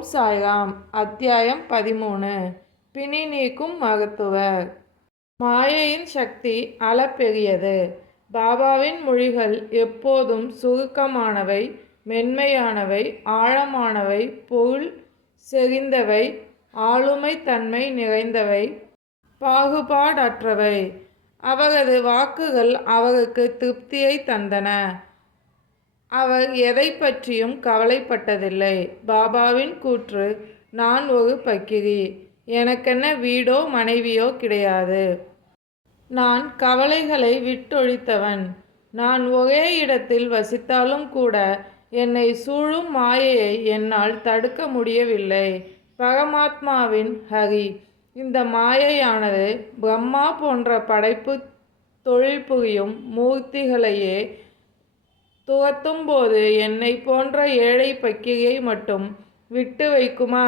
ஓம் சாய்ராம். அத்தியாயம் 13. பிணி நீக்கும் மருத்துவர். மாயையின் சக்தி அளப்பெரியது. பாபாவின் மொழிகள் எப்போதும் சுருக்கமானவை, மென்மையானவை, ஆழமானவை, பொருள் செறிந்தவை, ஆளுமை தன்மை நிறைந்தவை, பாகுபாடற்றவை. அவரது வாக்குகள் அவருக்கு திருப்தியை தந்தன. அவர் எதை பற்றியும் கவலைப்பட்டதில்லை. பாபாவின் கூற்று: நான் ஒரு பக்கிரி, எனக்கென்ன வீடோ மனைவியோ கிடையாது. நான் கவலைகளை விட்டொழித்தவன். நான் ஒரே இடத்தில் வசித்தாலும் கூட என்னை சூழும் மாயையை என்னால் தடுக்க முடியவில்லை. பரமாத்மாவின் ஹரி. இந்த மாயையானது பிரம்மா போன்ற படைப்பு தொழில் புரியும் மூர்த்திகளையே துரத்தும் போது என்னை போன்ற ஏழை பக்கிரியை மட்டும் விட்டு வைக்குமா?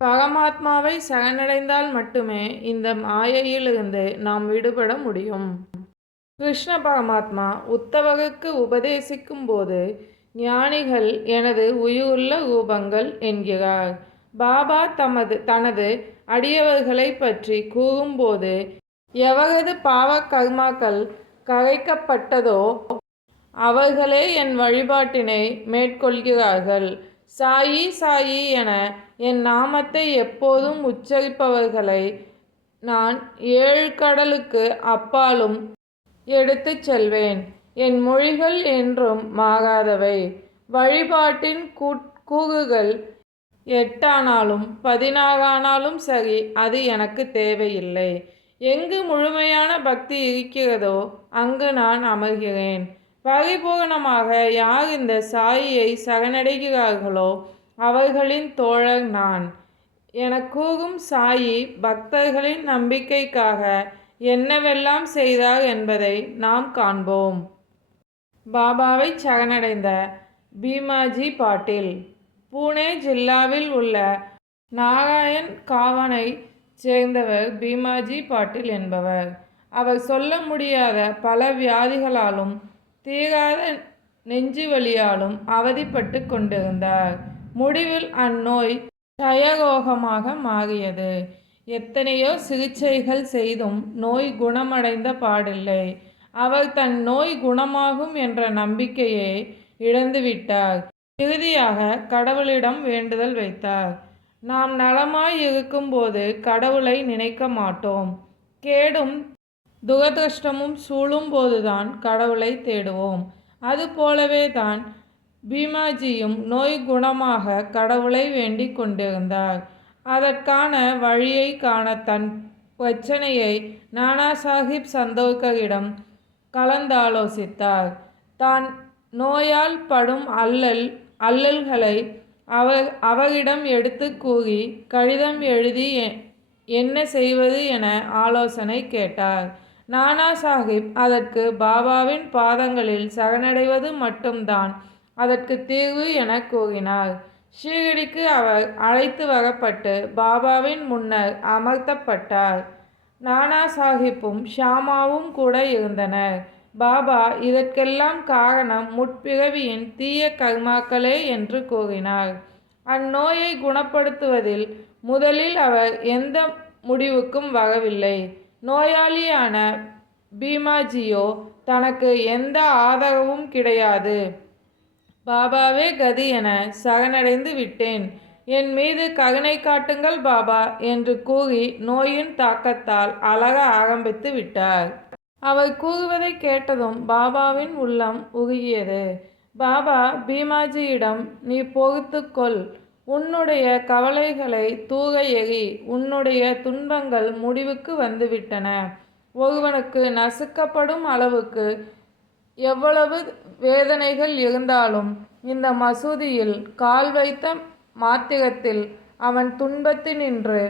பரமாத்மாவை சரணடைந்தால் மட்டுமே இந்த மாயையிலிருந்து நாம் விடுபட முடியும். கிருஷ்ண பரமாத்மா உத்தவருக்கு உபதேசிக்கும் போது ஞானிகள் எனது உயிருள்ள ரூபங்கள் என்கிறார். பாபா தனது அடியவர்களை பற்றி கூறும்போது எவரது பாவ கர்மாக்கள் கரைக்கப்பட்டதோ அவர்களே என் வழிபாட்டினை மேற்கொள்கிறார்கள். சாயி சாயி என என் நாமத்தை எப்போதும் உச்சரிப்பவர்களை நான் 7 கடலுக்கு அப்பாலும் எடுத்துச் செல்வேன். என் மொழிகள் என்றும் மாறாதவை. வழிபாட்டின் கூறுகள் 8 ஆனாலும் 16 ஆனாலும் சரி, அது எனக்கு தேவையில்லை. எங்கு முழுமையான பக்தி இருக்கிறதோ அங்கு நான் அமர்கிறேன். பரிபூர்ணமாக யார் இந்த சாயியை சரணடைகிறார்களோ அவர்களின் தோழர் நான் என கூறும் சாயி பக்தர்களின் நம்பிக்கைக்காக என்னவெல்லாம் செய்தார் என்பதை நாம் காண்போம். பாபாவை சரணடைந்த பீமாஜி பாட்டில். புனே ஜில்லாவில் உள்ள நாராயண் காவனை சேர்ந்தவர் பீமாஜி பாட்டில் என்பவர். அவர் சொல்ல முடியாத பல வியாதிகளாலும் தீராத நெஞ்சு வலியாலும் அவதிப்பட்டு கொண்டிருந்தார். முடிவில் அந்நோய் க்ஷயரோகமாக மாறியது. எத்தனையோ சிகிச்சைகள் செய்தும் நோய் குணமடைந்த பாடில்லை. அவர் தன் நோய் குணமாகும் என்ற நம்பிக்கையை இழந்துவிட்டார். இறுதியாக கடவுளிடம் வேண்டுதல் வைத்தார். நாம் நலமாய் இருக்கும்போது கடவுளை நினைக்க மாட்டோம். கேடும் துரதிருஷ்டமும் சூழும் போதுதான் கடவுளை தேடுவோம். அதுபோலவே தான் பீமாஜியும் நோய் குணமாக கடவுளை வேண்டிக் கொண்டிருந்தார். அதற்கான வழியை காண தன் பிரச்சனையை நானா சாஹிப் சந்தோர்கரிடம் கலந்தாலோசித்தார். தான் நோயால் படும் அல்லல்களை அவரிடம் எடுத்து கூறி கடிதம் எழுதி என்ன செய்வது என ஆலோசனை கேட்டார். நானா சாஹிப் அதற்கு பாபாவின் பாதங்களில் சரணடைவது மட்டும்தான் அதற்கு தீர்வு என கூறினார். ஷீரடிக்கு அவர் அழைத்து வரப்பட்டு பாபாவின் முன்னர் அமர்த்தப்பட்டார். நானா சாஹிப்பும் ஷாமாவும் கூட இருந்தனர். பாபா இதற்கெல்லாம் காரணம் முற்பிறவியின் தீய கர்மாக்களே என்று கூறினார். அந்நோயை குணப்படுத்துவதில் முதலில் அவர் எந்த முடிவுக்கும் வரவில்லை. நோயாளியான பீமாஜியோ தனக்கு எந்த ஆதரவும் கிடையாது. பாபாவே கதி என சரணடைந்து விட்டேன். என் மீது கருணை காட்டுங்கள் பாபா என்று கூறி நோயின் தாக்கத்தால் அலற ஆரம்பித்து விட்டார். அவர் கூறுவதை கேட்டதும் பாபாவின் உள்ளம் உருகியது. பாபா பீமாஜியிடம், நீ பொறுத்துக்கொள், உன்னுடைய கவலைகளை தூர எறி, உன்னுடைய துன்பங்கள் முடிவுக்கு வந்துவிட்டன. ஒருவனுக்கு நசுக்கப்படும் அளவுக்கு எவ்வளவு வேதனைகள் இருந்தாலும் இந்த மசூதியில் கால் வைத்த மாத்திரத்தில் அவன் துன்பத்தினின்று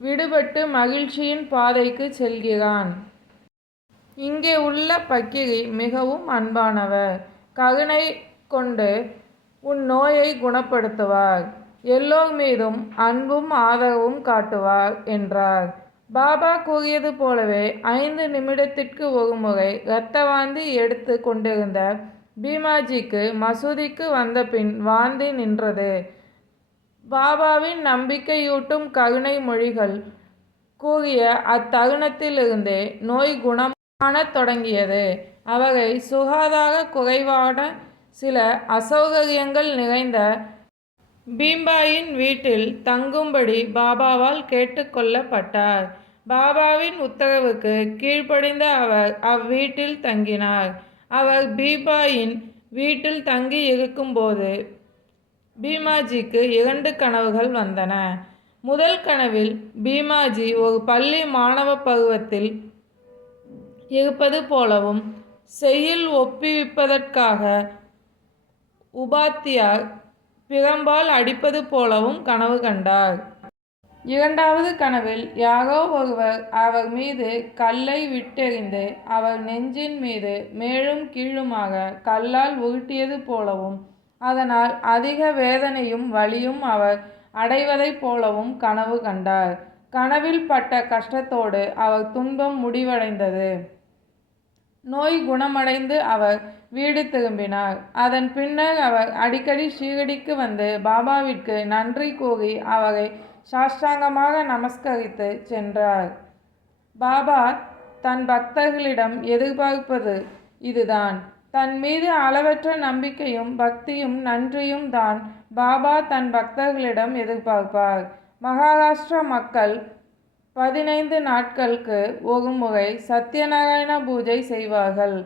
விடுபட்டு மகிழ்ச்சியின் பாதைக்கு செல்கிறான். இங்கே உள்ள பக்கிரி மிகவும் அன்பானவர். கருணை கொண்டு உன் நோயை குணப்படுத்துவார். எல்லோர் மீதும் அன்பும் ஆதரவும் காட்டுவார் என்றார். பாபா கூறியது போலவே 5 நிமிடத்திற்கு ஒரு முறை இரத்த வாந்தி எடுத்து கொண்டிருந்த பீமாஜிக்கு மசூதிக்கு வந்த பின் வாந்தி நின்றது. பாபாவின் நம்பிக்கையூட்டும் கருணை மொழிகள் கூறிய அத்தருணத்திலிருந்தே நோய் குணமானத் தொடங்கியது. அவரை சுகாதார குறைவான சில அசௌகரியங்கள் நிறைந்த பீம்பாயின் வீட்டில் தங்கும்படி பாபாவால் கேட்டுக்கொள்ளப்பட்டார். பாபாவின் உத்தரவுக்கு கீழ்ப்படிந்த அவர் அவ்வீட்டில் தங்கினார். அவர் பீம்பாயின் வீட்டில் தங்கி இருக்கும்போது பீமாஜிக்கு 2 கனவுகள் வந்தன. முதல் கனவில் பீமாஜி ஒரு பள்ளி மாணவ பருவத்தில் இருப்பது போலவும் செய்யுள் ஒப்புவிப்பதற்காக உபாத்தியார் பிரம்பால் அடிப்பது போலவும் கனவு கண்டார். இரண்டாவது கனவில் யாரோ ஒருவர் அவர் மீது கல்லை விட்டெறிந்து அவர் நெஞ்சின் மீது மேலும் கீழுமாக கல்லால் உருட்டியது போலவும் அதனால் அதிக வேதனையும் வலியும் அவர் அடைவதைப் போலவும் கனவு கண்டார். கனவில் பட்ட கஷ்டத்தோடு அவர் துன்பம் முடிவடைந்தது. நோய் குணமடைந்து அவர் வீடு திரும்பினார். அதன் பின்னர் அவர் அடிக்கடி ஷீரடிக்கு வந்து பாபாவிற்கு நன்றி கூறி அவரை சாஷ்டாங்கமாக நமஸ்கரித்து சென்றார். பாபா தன் பக்தர்களிடம் எதிர்பார்ப்பது இதுதான். தன் மீது அளவற்ற நம்பிக்கையும் பக்தியும் நன்றியும் தான் பாபா தன் பக்தர்களிடம் எதிர்பார்ப்பார். மகாராஷ்டிர மக்கள் 15 நாட்களுக்கு ஒரு முறை சத்யநாராயண பூஜை செய்வார்கள்.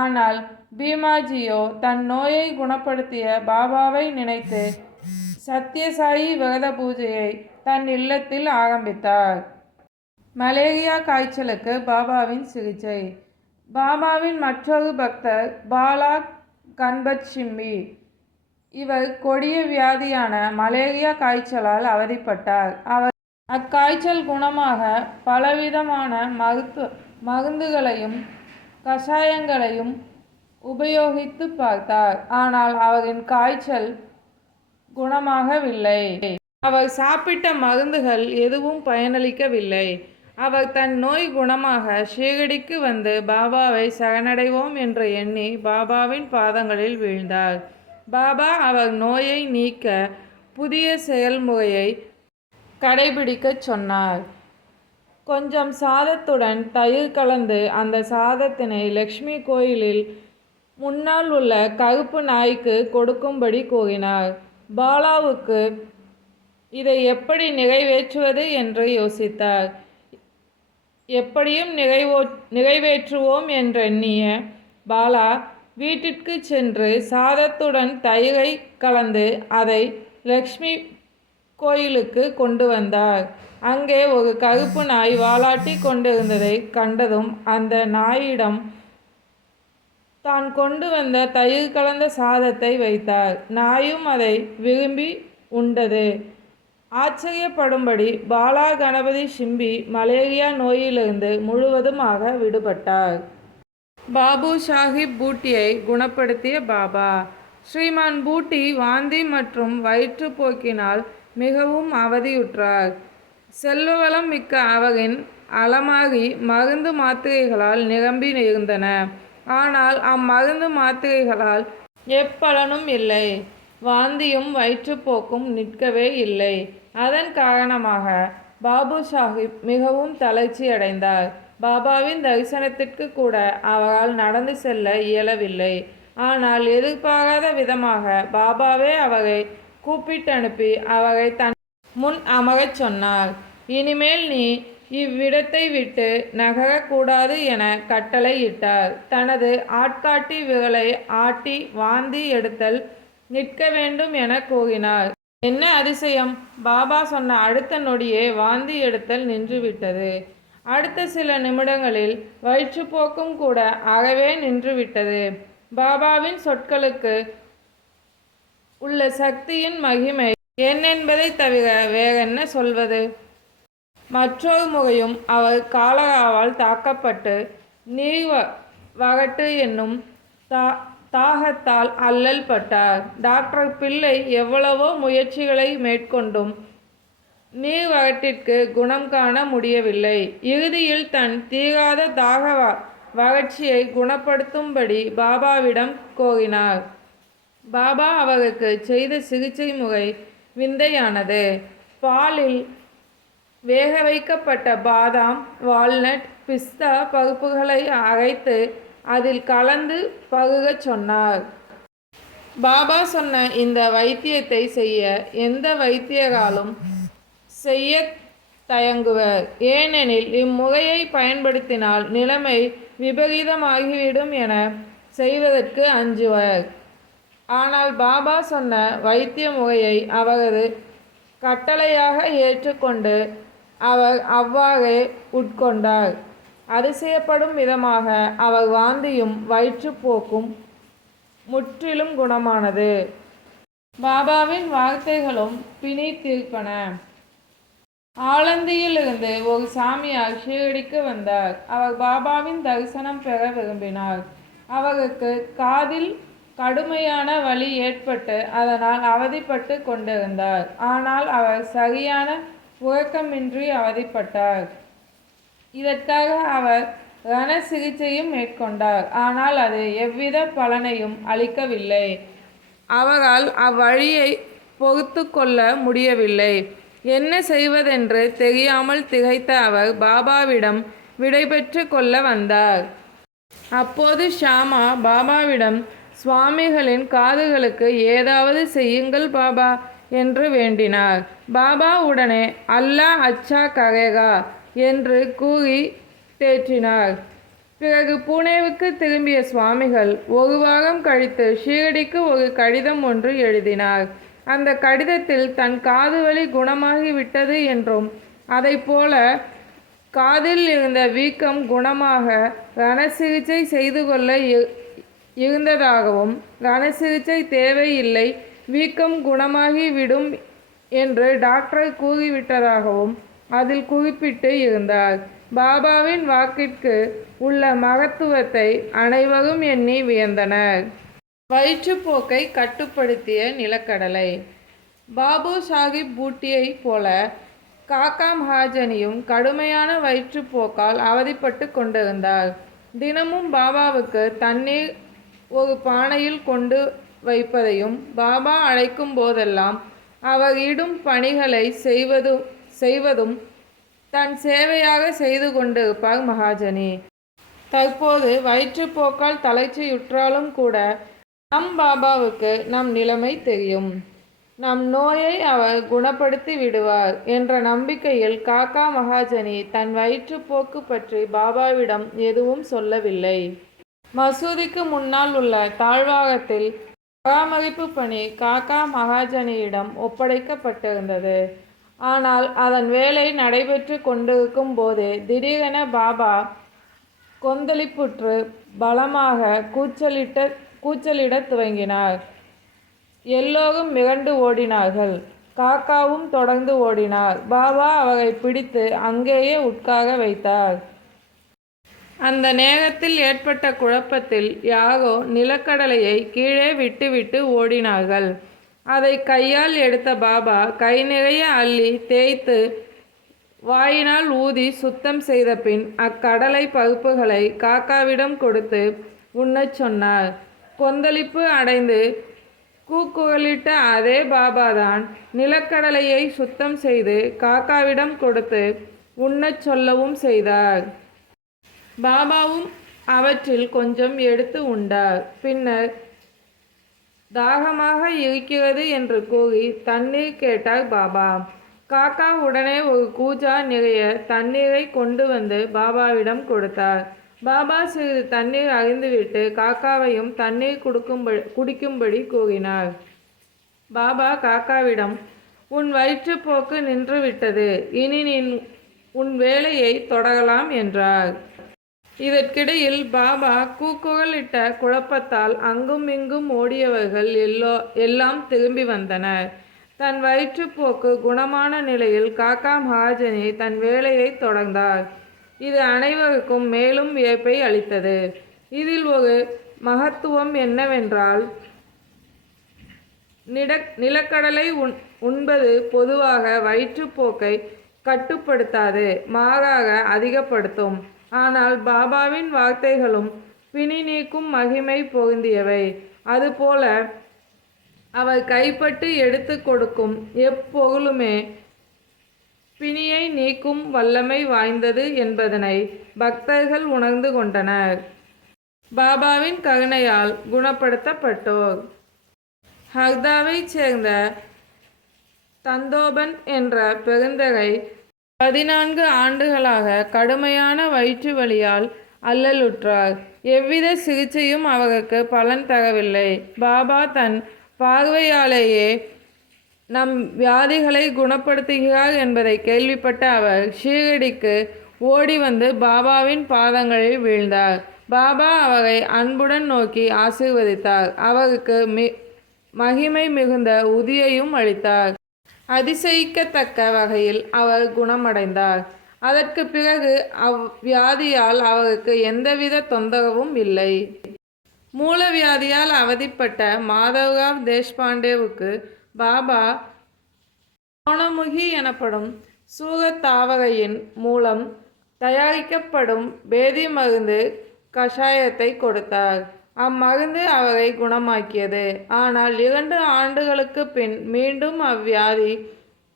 ஆனால் பீமாஜியோ தன் நோயை குணப்படுத்திய பாபாவை நினைத்து சத்யசாயி விரத பூஜையை தன் இல்லத்தில் ஆரம்பித்தார். மலேரியா காய்ச்சலுக்கு பாபாவின் சிகிச்சை. பாபாவின் மற்றொரு பக்தர் பாலா கன்பத் சிம்பி. இவர் கொடிய வியாதியான மலேரியா காய்ச்சலால் அவதிப்பட்டார். அவர் அக்காய்ச்சல் குணமாக பலவிதமான மருந்துகளையும் கஷாயங்களையும் உபயோகித்து பார்த்தார். ஆனால் அவரின் காய்ச்சல் குணமாகவில்லை. அவர் சாப்பிட்ட மருந்துகள் எதுவும் பயனளிக்கவில்லை. அவர் தன் நோய் குணமாக ஷீரடிக்கு வந்து பாபாவை சரணடைவோம் என்று எண்ணி பாபாவின் பாதங்களில் வீழ்ந்தார். பாபா அவர் நோயை நீக்க புதிய செயல்முறையை கடைபிடிக்கச் சொன்னார். கொஞ்சம் சாதத்துடன் தயிர் கலந்து அந்த சாதத்தினை லக்ஷ்மி கோயிலில் முன்னால் உள்ள கருப்பு நாய்க்கு கொடுக்கும்படி கூறினார். பாலாவுக்கு இதை எப்படி நிறைவேற்றுவது என்று யோசித்தார். எப்படியும் நிறைவேற்றுவோம் என்றெண்ணிய பாலா வீட்டிற்கு சென்று சாதத்துடன் தயிரை கலந்து அதை லக்ஷ்மி கோயிலுக்கு கொண்டு வந்தார். அங்கே ஒரு கருப்பு நாய் வாலாட்டி கொண்டிருந்ததை கண்டதும் அந்த நாயிடம் தான் கொண்டு வந்த தயிர் கலந்த சாதத்தை வைத்தார். நாயும் அதை விரும்பி உண்டது. ஆச்சரியப்படும்படி பாலா கணபதி சிம்பி மலேரியா நோயிலிருந்து முழுவதுமாக விடுபட்டார். பாபு சாஹிப் பூட்டியை குணப்படுத்திய பாபா. ஸ்ரீமான் பூட்டி வாந்தி மற்றும் வயிற்றுப்போக்கினால் மிகவும் அவதியுற்றார். செல்வவளம் மிக்க அவரின் அலமாரி மருந்து மாத்திரைகளால் நிரம்பி இருந்தன. ஆனால் அம்மருந்து மாத்திரைகளால் எப்பலனும் இல்லை. வாந்தியும் வயிற்றுப்போக்கும் நிற்கவே இல்லை. அதன் காரணமாக பாபு சாஹிப் மிகவும் தளர்ச்சி அடைந்தார். பாபாவின் தரிசனத்திற்கு கூட அவரால் நடந்து செல்ல இயலவில்லை. ஆனால் எதிர்பாராத விதமாக பாபாவே அவரை கூப்பிட்டனுப்பி அவரை தன் முன் அமரச் சொன்னார். இனிமேல் நீ இவ்விடத்தை விட்டு நகரக்கூடாது என கட்டளையிட்டார். தனது ஆட்காட்டி விரலை ஆட்டி வாந்தி எடுத்தல் நிற்க வேண்டும் என கூறினார். என்ன அதிசயம்! பாபா சொன்ன அடுத்த நொடியே வாந்தி எடுத்தல் நின்றுவிட்டது. அடுத்த சில நிமிடங்களில் வயிற்றுப்போக்கும் கூட அறவே நின்றுவிட்டது. பாபாவின் சொற்களுக்கு உள்ள சக்தியின் மகிமை என்னென்பதை தவிர வேறென்ன சொல்வது? மற்றொரு முறையும் அவர் காலராவால் தாக்கப்பட்டு நீர் வறட்டு என்னும் தாகத்தால் அல்லல் பட்டார். டாக்டர் பிள்ளை எவ்வளவோ முயற்சிகளை மேற்கொண்டும் நீர் வறட்டிற்கு குணம் காண முடியவில்லை. இறுதியில் தன் தீராத தாக வறட்சியை குணப்படுத்தும்படி பாபாவிடம் கோரினார். பாபா அவருக்கு செய்த சிகிச்சை முறை விந்தையானது. பாலில் வேக வைக்கப்பட்ட பாதாம், வால்நட், பிஸ்தா பருப்புகளை அரைத்து அதில் கலந்து பருகச் சொன்னார். பாபா சொன்ன இந்த வைத்தியத்தை செய்ய எந்த வைத்தியராலும் செய்ய தயங்குவர். ஏனெனில் இம்முறையை பயன்படுத்தினால் நிலைமை விபரீதமாகிவிடும் என செய்வதற்கு அஞ்சுவர். ஆனால் பாபா சொன்ன வைத்திய முறையை அவரது கட்டளையாக ஏற்றுக்கொண்டு அவர் அவ்வாறே உட்கொண்டார். அதிசயப்படும் விதமாக அவர் வாந்தியும் வயிற்றுப்போக்கும் முற்றிலும் குணமானது. பாபாவின் வார்த்தைகளும் பிணி தீர்ப்பன. ஆலந்தியிலிருந்து ஒரு சாமியார் ஷீரடிக்கு வந்தார். அவர் பாபாவின் தரிசனம் பெற விரும்பினார். அவருக்கு காதில் கடுமையான வலி ஏற்பட்டு அதனால் அவதிப்பட்டு கொண்டிருந்தார். ஆனால் அவர் சரியான உறக்கமின்றி அவதிப்பட்டார். இதற்காக அவர் ரண சிகிச்சையும் மேற்கொண்டார். ஆனால் அது எவ்வித பலனையும் அளிக்கவில்லை. அவரால் அவ்வழியை பொறுத்து கொள்ள முடியவில்லை. என்ன செய்வதென்று தெரியாமல் திகைத்த அவர் பாபாவிடம் விடைபெற்று கொள்ள வந்தார். அப்போது ஷாமா பாபாவிடம், சுவாமிகளின் காதுகளுக்கு ஏதாவது செய்யுங்கள் பாபா என்று வேண்டினார். பாபா உடனே அல்லாஹ் அச்சா கரேகா என்று கூறி தேற்றினார். பிறகு புனேவுக்கு திரும்பிய சுவாமிகள் ஒரு வாரம் கழித்து ஷீரடிக்கு ஒரு கடிதம் ஒன்று எழுதினார். அந்த கடிதத்தில் தன் காதுவலி குணமாகிவிட்டது என்றும் அதைப்போல காதில் இருந்த வீக்கம் குணமாக ரண சிகிச்சை செய்து கொள்ள இருந்ததாகவும், ரண சிகிச்சை தேவையில்லை, வீக்கம் குணமாகி விடும் என்று டாக்டர் கூறிவிட்டதாகவும் அதில் குறிப்பிட்டு இருந்தார். பாபாவின் வாக்கிற்கு உள்ள மகத்துவத்தை அனைவரும் எண்ணி வியந்தனர். வயிற்றுப்போக்கை கட்டுப்படுத்திய நிலக்கடலை. பாபு சாஹிப் பூட்டியை போல காக்கா மகாஜனியும் கடுமையான வயிற்றுப்போக்கால் அவதிப்பட்டு கொண்டிருந்தார். தினமும் பாபாவுக்கு தண்ணீர் ஒரு பானையில் கொண்டு வைப்பதையும், பாபா அழைக்கும் போதெல்லாம் அவர் இடும் பணிகளை செய்வதும் தன் சேவையாக செய்து கொண்டிருப்பார் மகாஜனி. தற்போது வயிற்றுப்போக்கால் தளர்ச்சியுற்றாலும் கூட நம் பாபாவுக்கு நம் நிலைமை தெரியும். நம் நோயை அவர் குணப்படுத்தி விடுவார் என்ற நம்பிக்கையில் காக்கா மகாஜனி தன் வயிற்றுப்போக்கு பற்றி பாபாவிடம் எதுவும் சொல்லவில்லை. மசூதிக்கு முன்னால் உள்ள தாழ்வாரத்தில் பராமரிப்பு பணி காக்கா மகாஜனியிடம் ஒப்படைக்கப்பட்டிருந்தது. ஆனால் அதன் வேலை நடைபெற்று கொண்டிருக்கும் போதே திடீரென பாபா கொந்தளிப்புற்று பலமாக கூச்சலிடத் துவங்கினார். எல்லோரும் மிரண்டு ஓடினார்கள். காக்காவும் தொடர்ந்து ஓடினார். பாபா அவரை பிடித்து அங்கேயே உட்கார வைத்தார். அந்த நேரத்தில் ஏற்பட்ட குழப்பத்தில் யாரோ நிலக்கடலையை கீழே விட்டுவிட்டு ஓடினார்கள். அதை கையால் எடுத்த பாபா கை நிறைய அள்ளி தேய்த்து வாயினால் ஊதி சுத்தம் செய்த பின் அக்கடலை பருப்புகளை காக்காவிடம் கொடுத்து உண்ணச் சொன்னார். கொந்தளிப்பு அடைந்து கூக்குரலிட்ட அதே பாபாதான் நிலக்கடலையை சுத்தம் செய்து காக்காவிடம் கொடுத்து உண்ணச் சொல்லவும் செய்தார். பாபாவும் அவற்றில் கொஞ்சம் எடுத்து உண்டார். பின்னர் தாகமாக இருக்கிறது என்று கூறி தண்ணீர் கேட்டார் பாபா. காக்கா உடனே ஒரு கூஜா நிறைய தண்ணீரை கொண்டு வந்து பாபாவிடம் கொடுத்தார். பாபா சிறிது தண்ணீர் அறிந்துவிட்டு காக்காவையும் தண்ணீர் குடிக்கும்படி கூறினார். பாபா காக்காவிடம், உன் வயிற்றுப்போக்கு நின்றுவிட்டது, இனி நீ உன் வேலையை தொடரலாம் என்றார். இதற்கிடையில் பாபா கூக்குரலிட்ட குழப்பத்தால் அங்கும் இங்கும் ஓடியவர்கள் எல்லாம் திரும்பி வந்தனர். தன் வயிற்றுப்போக்கு குணமான நிலையில் காக்கா மகாஜனி தன் வேலையை தொடர்ந்தார். இது அனைவருக்கும் மேலும் வியப்பை அளித்தது. இதில் ஒரு மகத்துவம் என்னவென்றால், நிலக்கடலை உண்பது பொதுவாக வயிற்றுப்போக்கை கட்டுப்படுத்தாது, மாறாக அதிகப்படுத்தும். ஆனால் பாபாவின் வார்த்தைகளும் பிணி நீக்கும் மகிமை பொருந்தியவை. அதுபோல அவர் கைப்பட்டு எடுத்து கொடுக்கும் எப்பொருளுமே பிணியை நீக்கும் வல்லமை வாய்ந்தது என்பதனை பக்தர்கள் உணர்ந்து கொண்டனர். பாபாவின் கருணையால் குணப்படுத்தப்பட்டோர். ஹர்தாவைச் சேர்ந்த தந்தோபந்த் என்ற பெருந்தகை 14 ஆண்டுகளாக கடுமையான வயிற்று வலியால் அல்லலுற்றார். எவ்வித சிகிச்சையும் அவருக்கு பலன் தரவில்லை. பாபா தன் பார்வையாலேயே நம் வியாதிகளை குணப்படுத்துகிறார் என்பதை கேள்விப்பட்ட அவர் ஷீரடிக்கு ஓடி வந்து பாபாவின் பாதங்களில் வீழ்ந்தார். பாபா அவரை அன்புடன் நோக்கி ஆசீர்வதித்தார். அவருக்கு மகிமை மிகுந்த உதியையும் அளித்தார். அதிசயிக்கத்தக்க வகையில் அவர் குணமடைந்தார். அதற்கு பிறகு அவ்வியாதியால் அவருக்கு எந்தவித தொந்தரவும் இல்லை. மூலவியாதியால் அவதிப்பட்ட மாதவ்ராவ் தேஷ்பாண்டேவுக்கு பாபா சோனமுகி எனப்படும் சூரத்தாவரையின் மூலம் தயாரிக்கப்படும் பேதி மருந்து கஷாயத்தை கொடுத்தார். அம்மருந்து அவரை குணமாக்கியது. ஆனால் 2 ஆண்டுகளுக்கு பின் மீண்டும் அவ்வியாதி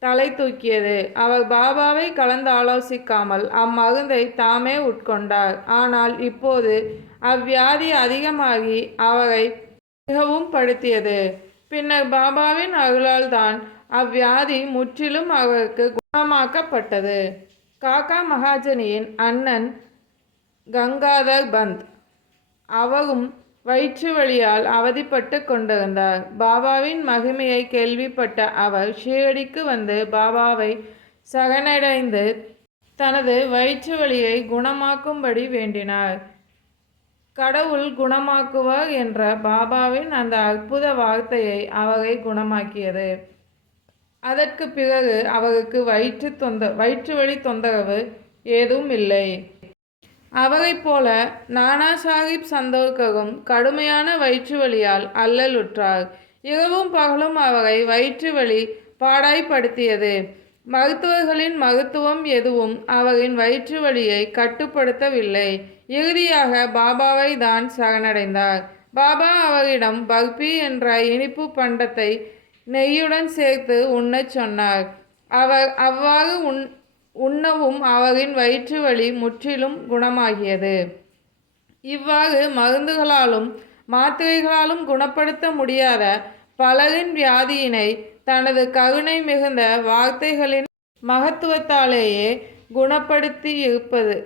தலை தூக்கியது. அவர் பாபாவை கலந்து ஆலோசிக்காமல் அம்மருந்தை தாமே உட்கொண்டார். ஆனால் இப்போது அவ்வியாதி அதிகமாகி அவரை மிகவும் படுத்தியது. பின்னர் பாபாவின் அருளால் தான் அவ்வியாதி முற்றிலும் அவருக்கு குணமாக்கப்பட்டது. காக்கா மகாஜனியின் அண்ணன் கங்காதர் பந்த் அவரும் வயிற்று வலியால் அவதிப்பட்டு கொண்டிருந்தார். பாபாவின் மகிமையை கேள்விப்பட்ட அவர் ஷீரடிக்கு வந்து பாபாவை சரணடைந்து தனது வயிற்று வலியை குணமாக்கும்படி வேண்டினார். கடவுள் குணமாக்குவார் என்ற பாபாவின் அந்த அற்புத வார்த்தையை அவரை குணமாக்கியது. அதற்கு பிறகு அவருக்கு வயிற்று வலி தொந்தரவு ஏதும் இல்லை. அவரைப் போல நானா சாஹிப் சந்தோர்கரும் கடுமையான வயிற்று வலியால் அல்லலுற்றார். இரவும் பகலும் அவரை வயிற்று வலி பாடாய்ப்படுத்தியது. மருத்துவர்களின் மருத்துவம் எதுவும் அவரின் வயிற்று வலியை கட்டுப்படுத்தவில்லை. இறுதியாக பாபாவை தான் சரணடைந்தார். பாபா அவரிடம் பர்பி என்ற இனிப்பு பண்டத்தை நெய்யுடன் சேர்த்து உண்ணச் சொன்னார். அவர் அவ்வாறு உண்ணவும் அவரின் வயிற்று வலி முற்றிலும் குணமாகியது. இவ்வாறு மருந்துகளாலும் மாத்திரைகளாலும் குணப்படுத்த முடியாத பலரின் வியாதியினை தனது கருணை மிகுந்த வார்த்தைகளின் மகத்துவத்தாலேயே குணப்படுத்தியிருப்பது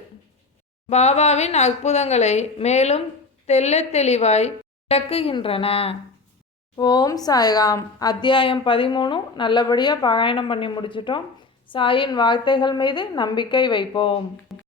பாபாவின் அற்புதங்களை மேலும் தெள்ளத் தெளிவாய் விளக்குகின்றன. ஓம் சாய்ராம். அத்தியாயம் 13 நல்லபடியாக பாராயணம் பண்ணி முடிச்சிட்டோம். சாயின் வார்த்தைகள் மீது நம்பிக்கை வைப்போம்.